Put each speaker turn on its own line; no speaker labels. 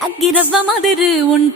அக்கிரவ மதுரு உன்